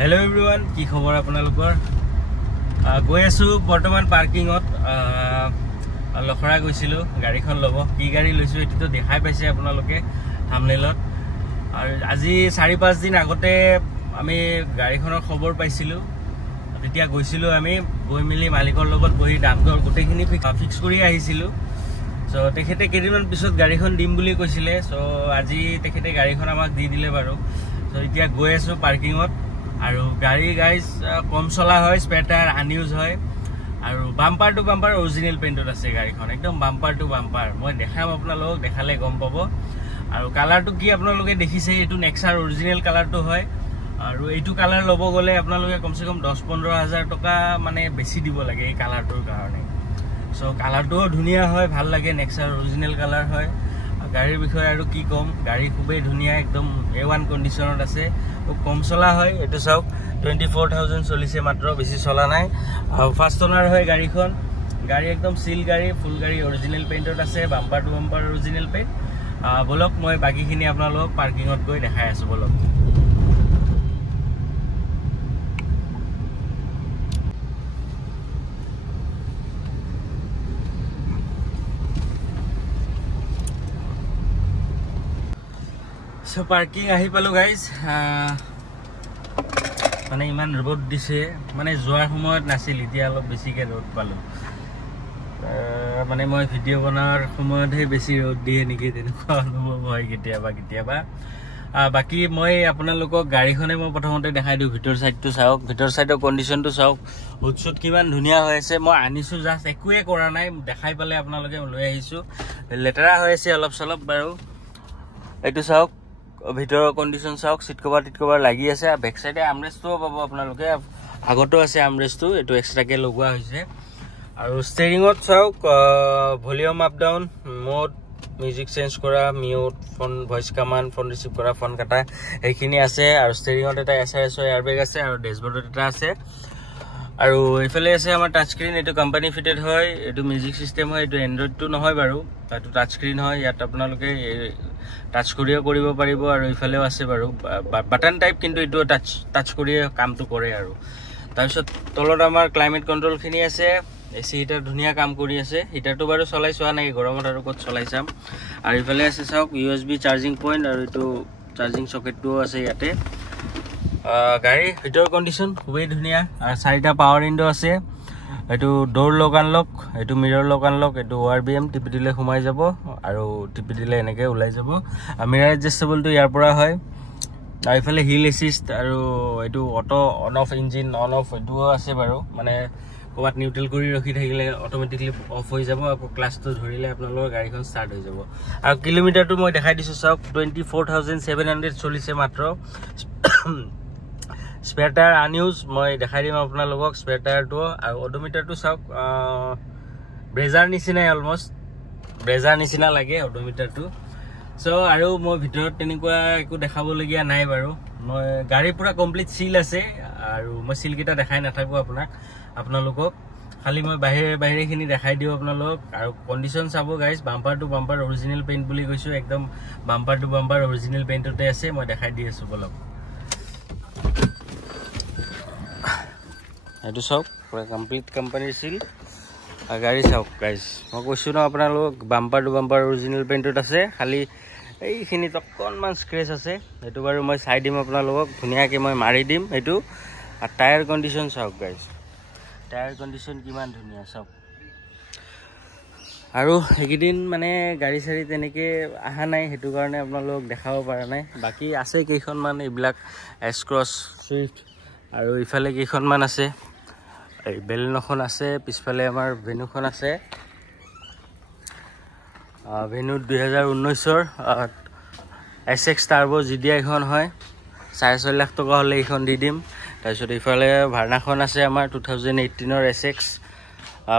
Hello everyone, কি খবৰ আপোনালোকৰ? গৈ আছো বৰ্তমান পাৰ্কিংত লখৰা গৈছিলো গাড়ীখন লব কি গাড়ী লৈছো এটো দেখাই পাইছে আপোনালোকে থাম্বনেলত আৰু আজি 4-5 দিন আগতে আমি গাড়ীখনৰ খবৰ পাইছিলো তেতিয়া গৈছিলো আমি গৈ মিলি মালিকৰ লগত বহি দামদৰ গোটেইখিনি ফিক্স কৰি আহিছিলো সো তেখেতে কেইদিনমান পিছত গাড়ীখন দিম বুলি কৈছিলে সো আজি তেখেতে গাড়ীখন আমাক দি দিলে বাৰু সো এতিয়া গৈ আছো পাৰ্কিংত আৰু গাড়ী গাইজ কম চলা হয় স্পেয়াৰ টায়াৰ আনইউজ হয় আৰু বাম্পাৰ টু বাম্পাৰ অৰিজিনেল পেইণ্টত আছে গাড়ীখন একদম বাম্পাৰ টু বাম্পাৰ মই দেখাম আপোনালোকক দেখালে গম পাব আৰু কালাৰটো কি আপোনালোকে দেখিছে এটো নেক্সাৰ অৰিজিনেল কালাৰটো হয় আৰু এইটো কালাৰ লব গলে আপোনালোকে কমসে কম 10-15 হাজাৰ টকা মানে বেছি দিব লাগে এই কালাৰটোৰ কাৰণে সো কালাৰটো ধুনিয়া হয় ভাল লাগে নেক্সাৰ অৰিজিনেল কালাৰ হয় গাড়ীৰ বিষয়ে আৰু কি কম গাড়ী খুবেই ধুনিয়া একদম A1 কন্ডিশনত আছে কম চলা হয় এটো চাওক 24000 চলিছে মাত্ৰ বেছি চলা নাই আৰু ফাৰ্স্ট ওনাৰ হয় গাড়ীখন গাড়ী একদম সিল গাড়ী ফুল গাড়ী অৰিজিনেল পেইণ্টত আছে bumper to bumper original paint বলক মই বাকিখিনি আপোনালোকক পাৰ্কিংত গৈ দেখাই আছো বলক So parking ahi palu guys মানে ইমান রোড দিছে মানে জোয়ার সময়ত নাছিল এতিয়া অলপ বেছিকে রোড পালো মানে মই ভিডিও বনাৰ সময়তহে বেছি ৰোড দিয়ে নেকি তেনেকুৱা অনুভৱ হয় কেতিয়াবা বাকি মই আপোনালোকক গাড়ীখনে মই প্ৰথমতে দেখাই দিও ভিতৰ সাইডটো চাওক ভিতৰ সাইডৰ কন্ডিশনটো চাওক হুটসুট কিমান ধুনিয়া হৈ আছে মই আনিছো জাস্ট একোৱে কৰা নাই দেখাই পালে আপোনালোকে লৈ আহিছো লেটেৰা হৈ আছে অলপ সলপ বাৰু এইটো চাওক ভিতৰৰ কন্ডিশন চাওক সিট কভাৰ লাগি আছে বেক সাইডে আমৰেষ্টটো পাব আপোনালোকে আগতো আছে আমৰেষ্টটো এটো এক্সট্ৰাকে লগোৱা হৈছে আৰু ষ্টেৰিংত চাওক volume up down mode music change কৰা mute phone voice command phone receive কৰা ফোন কাটা এইখিনি আছে আৰু ষ্টেৰিংত এটা SRS এয়াৰবেগ আছে আৰু ড্যাশবৰ্ডত এটা আছে আৰু ইফালে আছে আমাৰ টাচ স্ক্ৰীন এটো কোম্পানী ফিটেড হয় এটো মিউজিক সিস্টেম হয় এটো এন্ড্ৰইড টু নহয় বাৰু এটো টাচ স্ক্ৰীন হয় ইয়াত আপোনালোকে টাচ কৰিও কৰিব পাৰিব আৰু ইফালেও আছে বাৰু বাটন টাইপ কিন্তু এটো টাচ কৰিয়ে কামটো কৰে আৰু তাৰপিছত তলত আমাৰ ক্লাইমেট কন্ট্ৰোল খিনি আছে এসি হিটাৰ ধুনিয়া কাম কৰি আছে হিটাৰটো বাৰু চলাই চোৱা নাই গৰমত আৰু কত চলাই চাম আৰু ইফালে আছে চাওক USB চাৰ্জিং পইণ্ট আৰু এটো চাৰ্জিং সকেটটো আছে ইয়াতে গাড়ী ভিতৰ কন্ডিশন খুবেই ধুনিয়া আৰু চাৰিটা পাৱাৰ উইন্ডো আছে এটো ডোৰ লক আনলক এটো মিৰৰ লক আনলক এটো ORBM টিপি দিলে সোমাই যাব আৰু টিপি দিলে এনেকে ওলাই যাব মিৰৰ এডজাস্টেবল টো ইয়াৰ পৰা হয় আৰু ইফালে হিল এসিস্ট আৰু এটো auto on of engine on of এটো আছে বাৰু মানে কোবাত নিউট্ৰেল কৰি ৰখি থাকিলে অটোমেটিকলি অফ হৈ যাব আকৌ ক্লাছটো ধৰিলে আপোনালোকৰ গাড়ীখন ষ্টাৰ্ট হৈ যাব আৰু কিলোমিটাৰটো মই দেখাই দিছো চাওক 24700 চলিছে মাত্ৰ স্পেয়াৰ টায়াৰ আনইউজ মই দেখাই দিম আপোনালোকক স্পেয়াৰ টায়াৰটো আৰু অডোমিটাৰটো চাওক ব্ৰেজাৰ নিচিনাই অলমোষ্ট ব্ৰেজাৰ নিচিনা লাগে অডোমিটাৰটো সো আৰু মই ভিতৰত তেনেকুৱা একো দেখাবলগীয়া নাই বাৰু মই গাড়ী পুৰা কমপ্লিট সিল আছে আৰু মই সিল কেটা দেখাই নাথাকো আপোনালোকক খালি মই বাহিৰে খিনি দেখাই দিও আপোনালোকক আৰু কন্ডিশন চাবো guys bumper to bumper original paint বুলি কৈছো একদম বাম্পাৰ টু বাম্পাৰ অৰিজিনেল পেইণ্টতে আছে মই দেখাই দি আছো বলক এটো চাওক পুৰা কমপ্লিট কোম্পানীৰ সিল গাড়ী চাওক গাইস মই কৈছো না আপোনালোক বাম্পাৰ টু বাম্পাৰ অৰিজিনেল পেইণ্টত আছে খালি এইখিনি অকণমান স্ক্ৰেচ আছে এটো বাৰু মই চাই দিম আপোনালোকক ধুনিয়াকে মই মাৰি দিম এটো আৰু টায়াৰ কন্ডিশন চাওক গাইস টায়াৰ কন্ডিশন কিমান ধুনিয়া চাওক আৰু একিদিন মানে গাড়ী চাৰি তেনেকে আহা নাই হেতু কাৰণে আপোনালোক দেখাব পৰা নাই বাকি আছে কেইখনমান এইবিলাক S-Cross Swift আৰু ইফালে কেইখনমান আছে এই বেলনখন আছে পিছফালে আমাৰ ভেনুখন আছে ভেনু 2019 ৰ SX টাৰ্বো GDI খন হয় 6.5 লাখ টকা হলে এইখন দি দিম তাৰপিছত ইফালে ভাৰ্নাখন আছে আমাৰ 2018 ৰ SX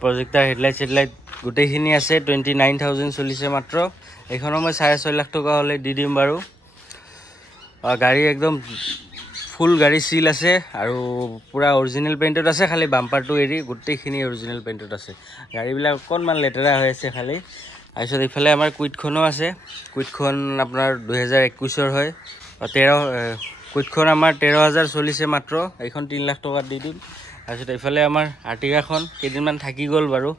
প্ৰজেক্টৰ হেডলাইট গোটেইখিনি আছে 29000 চলিছে মাত্ৰ এইখনো মই 6.5 লাখ টকা হলে দি দিম বাৰু গাড়ী একদম ফুল গাড়ী সিল আছে আৰু পুৰা অৰিজিনেল পেইণ্টত আছে খালি বাম্পাৰটো এৰি গোটেইখিনি অৰিজিনেল পেইণ্টত আছে গাড়ীবিলাক অকণমান লেটেৰা হৈ আছে খালি আইছত ইফালে আমাৰ কুইটখনো আছে কুইটখন আপোনাৰ 2021 ৰ হয় 13 কুইটখন আমাৰ 13,000 চলিছে মাত্ৰ, এইখন 3 লাখ টকাত দি দিম। তাৰপিছত এইফালে আমাৰ আৰ্টিগাখন কেইদিনমান থাকি গ'ল বাৰু,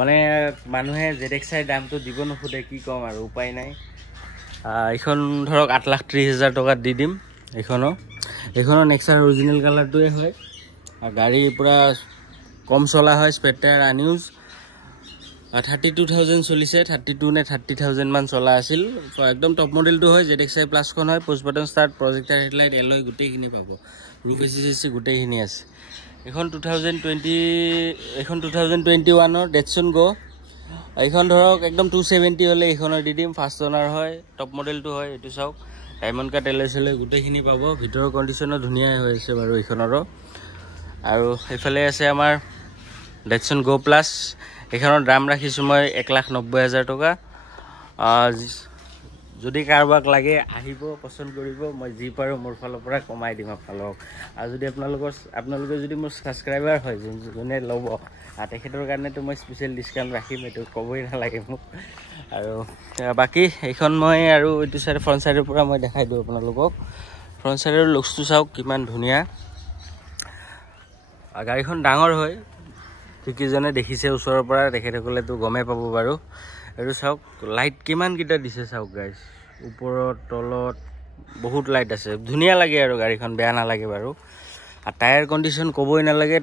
মানে মানুহে ZXi দামটো দিব নোখোধে, কি ক'ম আৰু উপায় নাই। এইখন ধৰক 8,30,000 টকাত দি দিম। এইখনৰ নেক্সাৰ অৰিজিনেল কালাৰটোৱে হয়, আৰু গাড়ী পূৰা কম চলা হয়, স্পেড টায়াৰ আনইউজ। 32,000 চলিছে, 32 নে 30,000 মান চলা আছিল। একদম টপ মডেলটো হয়, ZXi প্লাছখন হয়। Push button start, projector headlight, alloy গোটেইখিনি পাব, ৰূফ এচি গোটেইখিনি আছে। এইখন 2021ৰ ডেটছন গ'। এইখন ধৰক একদম 270 হ'লে এইখনৰ দি দিম, ফাৰ্ষ্ট অনাৰ হয়, টপ মডেলটো হয়। এইটো চাওক, ডায়মণ্ড কাট এলয় চেলয় গোটেইখিনি পাব, ভিতৰৰ কণ্ডিশ্যনো ধুনীয়াই হৈ আছে বাৰু এইখনৰো। আৰু এইফালে আছে আমাৰ ডেটছন গ' প্লাছ। এইখনৰ দাম ৰাখিছোঁ মই 1,90,000 টকা। যদি কাৰোবাক লাগে আহিব, পচন্দ কৰিব, মই যি পাৰোঁ মোৰ ফালৰ পৰা কমাই দিম আপোনালোকক। আৰু যদি আপোনালোকে যদি মোৰ ছাবস্ক্ৰাইবাৰ হয়, যোনে ল'ব, তেখেতৰ কাৰণেতো মই স্পেচিয়েল ডিছকাউণ্ট ৰাখিম, এইটো ক'বই নালাগে মোক। আৰু বাকী এইখন মই আৰু এইটো চাইড ফ্ৰণ্ট চাইডৰ পৰা মই দেখাই দিওঁ আপোনালোকক। ফ্ৰণ্ট চাইডৰ লুকছটো চাওক কিমান ধুনীয়া। গাড়ীখন ডাঙৰ হয়, যিকেইজনে দেখিছে ওচৰৰ পৰা তেখেতসকলেতো গমেই পাব বাৰু। এইটো চাওক, লাইট কিমানকেইটা দিছে চাওক গাইজ, ওপৰত তলত বহুত লাইট আছে, ধুনীয়া লাগে আৰু গাড়ীখন, বেয়া নালাগে বাৰু। আৰু টায়াৰ কণ্ডিশ্যন ক'বই নালাগে,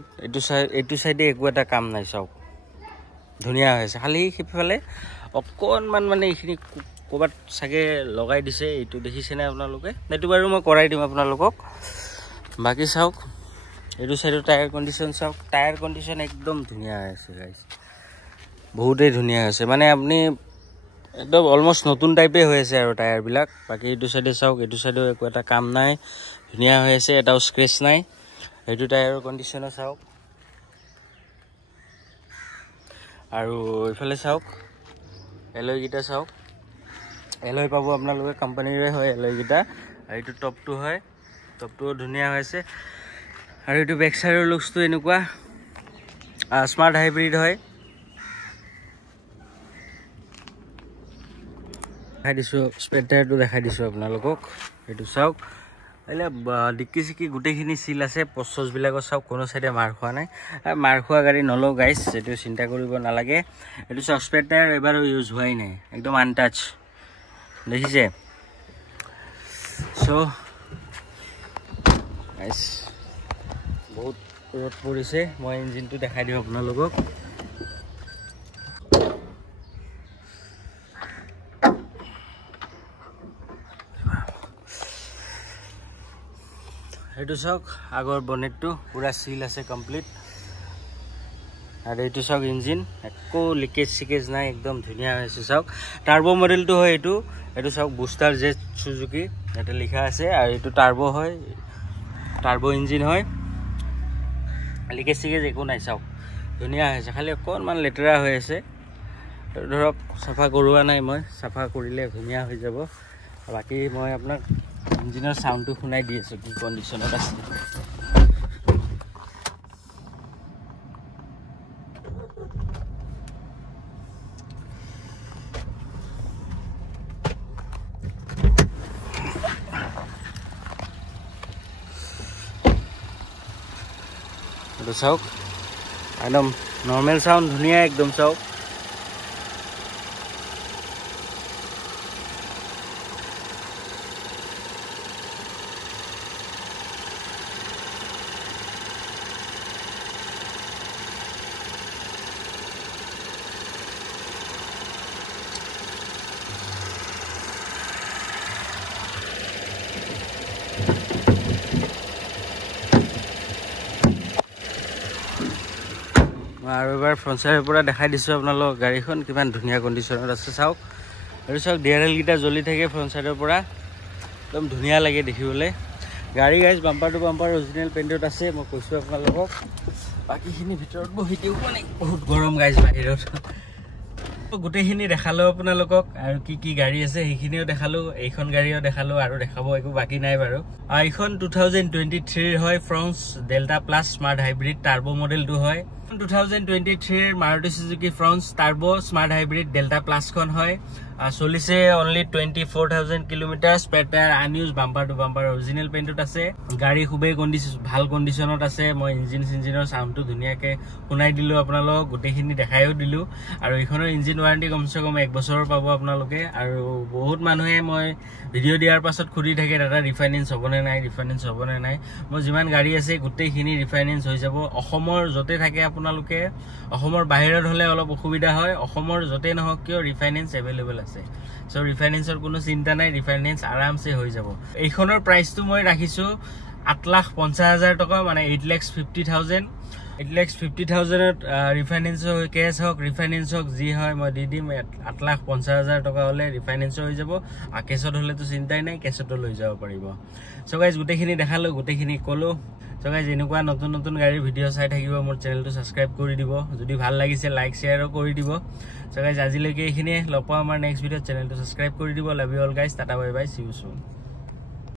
এইটো চাইডে একো এটা কাম নাই, চাওক ধুনীয়া হৈছে। খালি সেইফালে অকণমান মানে এইখিনি ক'ৰবাত চাগে লগাই দিছে, এইটো দেখিছেনে আপোনালোকে? এইটো বাৰু মই কৰাই দিম আপোনালোকক। বাকী চাওক, এইটো চাইডৰ টায়াৰ কণ্ডিশ্যন চাওক, টায়াৰ কণ্ডিশ্যন একদম ধুনীয়া হৈছে গাইজ, বহুতেই ধুনীয়া হৈছে, মানে আপুনি একদম অলমষ্ট নতুন টাইপে হৈ আছে আৰু টায়াৰবিলাক। বাকী এইটো চাইডে চাওক, এইটো চাইডেও একো এটা কাম নাই, ধুনীয়া হৈ আছে, এটাও স্ক্ৰেচ নাই। এইটো টায়াৰৰ কণ্ডিশ্যনো চাওক। আৰু এইফালে চাওক, এলয়কেইটা চাওক, এলয় পাব আপোনালোকে, কোম্পানীৰে হয় এলয়কেইটা। আৰু এইটো টপটো হয়, টপটোও ধুনীয়া হৈ আছে। আৰু এইটো বেক চাইডৰ লুকছটো এনেকুৱা, স্মাৰ্ট হাইব্ৰিড হয়। দেখাই দিছোঁ, স্পেড টায়াৰটো দেখাই দিছোঁ আপোনালোকক। এইটো চাওক, এইবিলাক ডিক্কি চিক্কি গোটেইখিনি চিল আছে, পচবিলাকত চাওক কোনো চাইডে মাৰ খোৱা নাই। মাৰ খোৱা গাড়ী নলওঁ গাইজ, এইটো চিন্তা কৰিব নালাগে। এইটো চাওক, স্পেড টায়াৰ এবাৰো ইউজ হোৱাই নাই, একদম আনটাচ, দেখিছে? চ' গাইজ বহুত ৰ'দ পৰিছে, মই ইঞ্জিনটো দেখাই দিওঁ আপোনালোকক। এইটো চাওক, আগৰ বনেটটো পুৰা চিল আছে কমপ্লিট। আৰু এইটো চাওক ইঞ্জিন, একো লিকেজ চিকেজ নাই, একদম ধুনীয়া হৈছে চাওক। টাৰ্বো মডেলটো হয় এইটো। এইটো চাওক, বুষ্টাৰ জেট সুজুকি ইয়াতে লিখা আছে। আৰু এইটো টাৰ্বো হয়, টাৰ্বো ইঞ্জিন হয়, লিকেজ চিকেজ একো নাই চাওক, ধুনীয়া হৈছে। খালি অকণমান লেতেৰা হৈ আছে, ধৰক চাফা কৰোৱা নাই মই, চাফা কৰিলে ধুনীয়া হৈ যাব। বাকী মই আপোনাক ইঞ্জিনৰ চাউণ্ডটো শুনাই দি আছোঁ, কি কণ্ডিশ্যনত আছে। এইটো চাওক, একদম নৰ্মেল চাউণ্ড, ধুনীয়া একদম চাওক। আৰু এবাৰ ফ্ৰণ্ট চাইডৰ পৰা দেখাই দিছোঁ আপোনালোকক গাড়ীখন কিমান ধুনীয়া কণ্ডিশ্যনত আছে চাওক। আৰু চাওক, ডিআৰএলকেইটা জ্বলি থাকে ফ্ৰণ্ট চাইডৰ পৰা, একদম ধুনীয়া লাগে দেখিবলৈ। গাড়ী guys bumper to bumper original পেইণ্টত আছে, মই কৈছোঁ আপোনালোকক। বাকীখিনি ভিতৰত বহি দিওঁ, মানে বহুত গৰম গাইজ বাহিৰত। গোটেইখিনি দেখালোঁ আপোনালোকক, আৰু কি কি গাড়ী আছে সেইখিনিও দেখালোঁ, এইখন গাড়ীও দেখালোঁ, আৰু দেখাব একো বাকী নাই বাৰু। এইখন 2023 হয়, Fronx delta plus smart hybrid turbo মডেলটো হয়। 2023 Maruti Suzuki Fronts Turbo Smart Hybrid Delta Plus kon hoy চলিছে only 24,000 kilometre spare tyre unused bumper to bumper original পেইণ্টত আছে গাড়ী খুবেই ভাল কণ্ডিশ্যনত আছে মই ইঞ্জিনৰ সাউণ্ডটো ধুনীয়াকৈ শুনাই দিলো আপোনালোক গোটেইখিনি দেখাইও দিলো আৰু এইখনৰ ইঞ্জিন ওৱাৰেণ্টি কমসে কম 1 বছৰৰ পাব আপোনালোকে আৰু বহুত মানুহে মই ভিডিঅ' দিয়াৰ পাছত খুদি থাকে দাদা ৰিফাইনেন্স হ'বনে নাই মই যিমান গাড়ী আছে গোটেইখিনি ৰিফাইনেন্স হৈ যাব অসমৰ যতে থাকে আপোনালোকে অসমৰ বাহিৰত হলে অলপ অসুবিধা হয় অসমৰ যতে নহওক কিয় ৰিফাইনেন্স এভেইলেবল আছে সো ৰিফাইনেন্সৰ কোনো চিন্তা নাই ৰিফাইনেন্স আৰামছে হৈ যাব এইখনৰ প্ৰাইসটো মই ৰাখিছো 8,50,000 টকা মানে 8,50,000 8,50,000 ৰিফাইনেন্স কেছ হওক ৰিফাইনেন্স হওক যি হয় মই দি দিম 8,50,000 টকা হলে ৰিফাইনেন্স হৈ যাব আৰু কেছত হলেতো চিন্তাই নাই কেছতো লৈ যাব পাৰিব সো গাইজ গোটেইখিনি দেখালো গোটেইখিনি কলো সো গাইজ এনেকুৱা নতুন গাড়ীৰ ভিডিঅ' চাই থাকিব মোৰ চেনেলটো সাবস্ক্ৰাইব কৰি দিব যদি ভাল লাগিছে লাইক শেয়াৰও কৰি দিব সো গাইজ আজিলৈকে এইখিনিয়ে লগ পাম আমাৰ নেক্সট ভিডিঅ'ত চেনেলটো সাবস্ক্ৰাইব কৰি দিব love you all guys tata bye bye C you soon